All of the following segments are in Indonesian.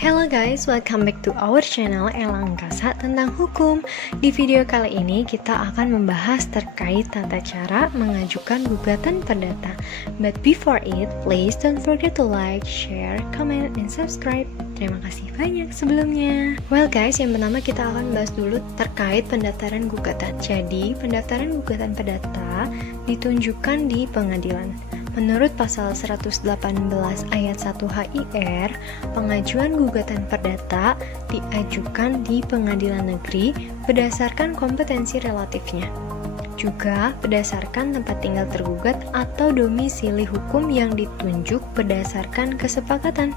Hello guys, welcome back to our channel Ella Angkasa tentang hukum. Di video kali ini kita akan membahas terkait tata cara mengajukan gugatan perdata. But before it, please don't forget to like, share, comment, and subscribe. Terima kasih banyak sebelumnya. Well guys, yang pertama kita akan bahas dulu terkait pendaftaran gugatan. Jadi, pendaftaran gugatan perdata ditunjukkan di pengadilan. Menurut pasal 118 ayat 1 HIR, pengajuan gugatan perdata diajukan di pengadilan negeri berdasarkan kompetensi relatifnya. Juga berdasarkan tempat tinggal tergugat atau domisili hukum yang ditunjuk berdasarkan kesepakatan.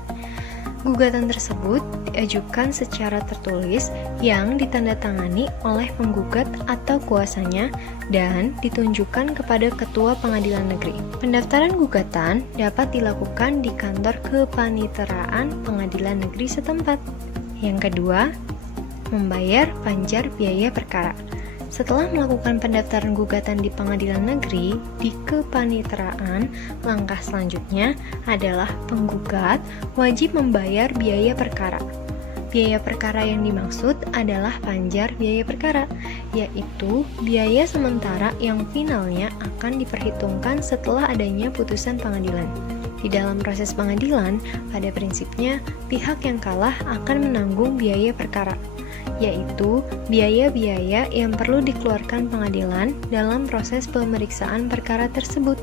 Gugatan tersebut diajukan secara tertulis yang ditandatangani oleh penggugat atau kuasanya dan ditunjukkan kepada Ketua Pengadilan Negeri. Pendaftaran gugatan dapat dilakukan di kantor kepaniteraan Pengadilan Negeri setempat. Yang kedua, membayar panjar biaya perkara. Setelah melakukan pendaftaran gugatan di pengadilan negeri di kepaniteraan, langkah selanjutnya adalah penggugat wajib membayar biaya perkara. Biaya perkara yang dimaksud adalah panjar biaya perkara, yaitu biaya sementara yang finalnya akan diperhitungkan setelah adanya putusan pengadilan. Di dalam proses pengadilan, pada prinsipnya pihak yang kalah akan menanggung biaya perkara, yaitu biaya-biaya yang perlu dikeluarkan pengadilan dalam proses pemeriksaan perkara tersebut,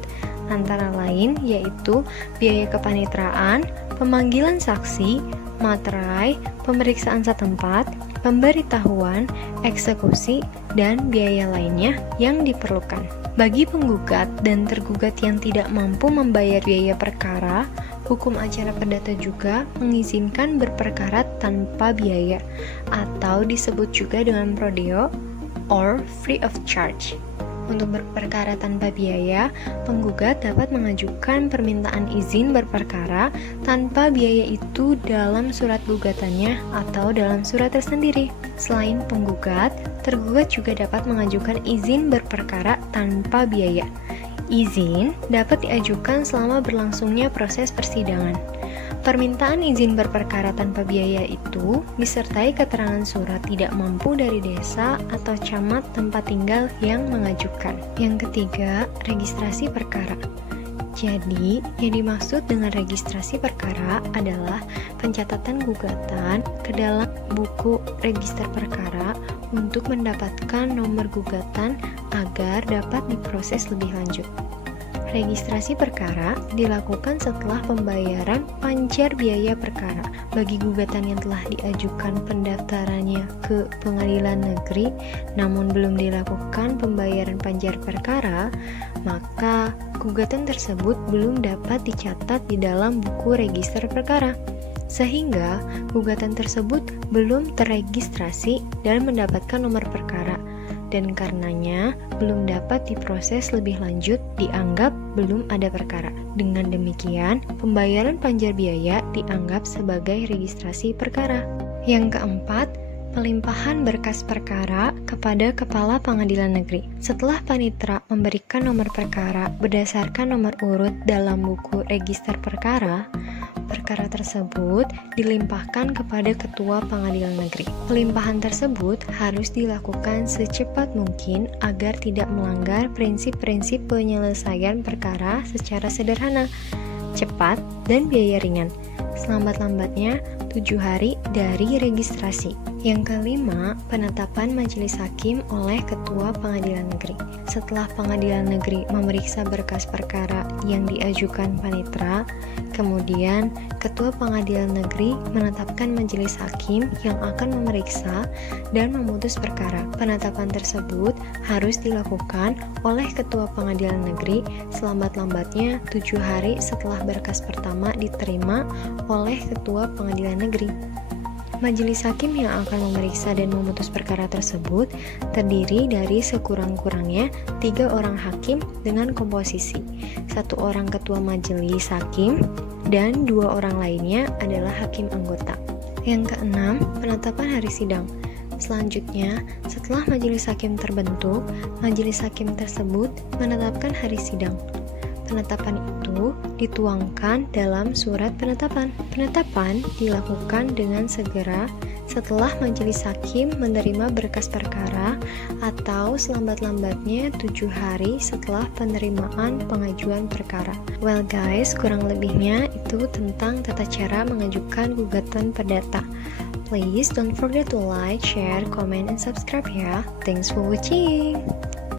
antara lain yaitu biaya kepaniteraan, pemanggilan saksi, materai, pemeriksaan setempat, pemberitahuan, eksekusi, dan biaya lainnya yang diperlukan. Bagi penggugat dan tergugat yang tidak mampu membayar biaya perkara, hukum acara perdata juga mengizinkan berperkara tanpa biaya, atau disebut juga dengan prodeo or free of charge. Untuk berperkara tanpa biaya, penggugat dapat mengajukan permintaan izin berperkara tanpa biaya itu dalam surat gugatannya atau dalam surat tersendiri. Selain penggugat, tergugat juga dapat mengajukan izin berperkara tanpa biaya. Izin dapat diajukan selama berlangsungnya proses persidangan. Permintaan izin berperkara tanpa biaya itu disertai keterangan surat tidak mampu dari desa atau camat tempat tinggal yang mengajukan. Yang ketiga, registrasi perkara. Jadi, yang dimaksud dengan registrasi perkara adalah pencatatan gugatan ke dalam buku register perkara untuk mendapatkan nomor gugatan agar dapat diproses lebih lanjut. Registrasi perkara dilakukan setelah pembayaran panjar biaya perkara. Bagi gugatan yang telah diajukan pendaftarannya ke pengadilan negeri namun belum dilakukan pembayaran panjar perkara, maka gugatan tersebut belum dapat dicatat di dalam buku register perkara, sehingga gugatan tersebut belum terregistrasi dan mendapatkan nomor perkara, dan karenanya belum dapat diproses lebih lanjut, dianggap belum ada perkara. Dengan demikian, pembayaran panjar biaya dianggap sebagai registrasi perkara. Yang keempat, pelimpahan berkas perkara kepada Kepala Pengadilan Negeri. Setelah panitera memberikan nomor perkara berdasarkan nomor urut dalam buku register perkara, perkara tersebut dilimpahkan kepada Ketua Pengadilan Negeri. Pelimpahan tersebut harus dilakukan secepat mungkin agar tidak melanggar prinsip-prinsip penyelesaian perkara secara sederhana, cepat, dan biaya ringan. Selambat-lambatnya 7 hari dari registrasi. Yang kelima, penetapan majelis hakim oleh Ketua Pengadilan Negeri. Setelah Pengadilan Negeri memeriksa berkas perkara yang diajukan panitera, kemudian Ketua Pengadilan Negeri menetapkan majelis hakim yang akan memeriksa dan memutus perkara. Penetapan tersebut harus dilakukan oleh Ketua Pengadilan Negeri selambat-lambatnya 7 hari setelah berkas pertama diterima oleh Ketua Pengadilan Negeri. Majelis hakim yang akan memeriksa dan memutus perkara tersebut terdiri dari sekurang-kurangnya 3 orang hakim dengan komposisi 1 orang ketua majelis hakim dan 2 orang lainnya adalah hakim anggota. Yang keenam, penetapan hari sidang. Selanjutnya, setelah majelis hakim terbentuk, majelis hakim tersebut menetapkan hari sidang. penetapan itu dituangkan dalam surat penetapan. Penetapan dilakukan dengan segera setelah majelis hakim menerima berkas perkara atau selambat-lambatnya 7 hari setelah penerimaan pengajuan perkara. Well guys, kurang lebihnya itu tentang tata cara mengajukan gugatan perdata. Please don't forget to like, share, comment, and subscribe ya. Thanks for watching.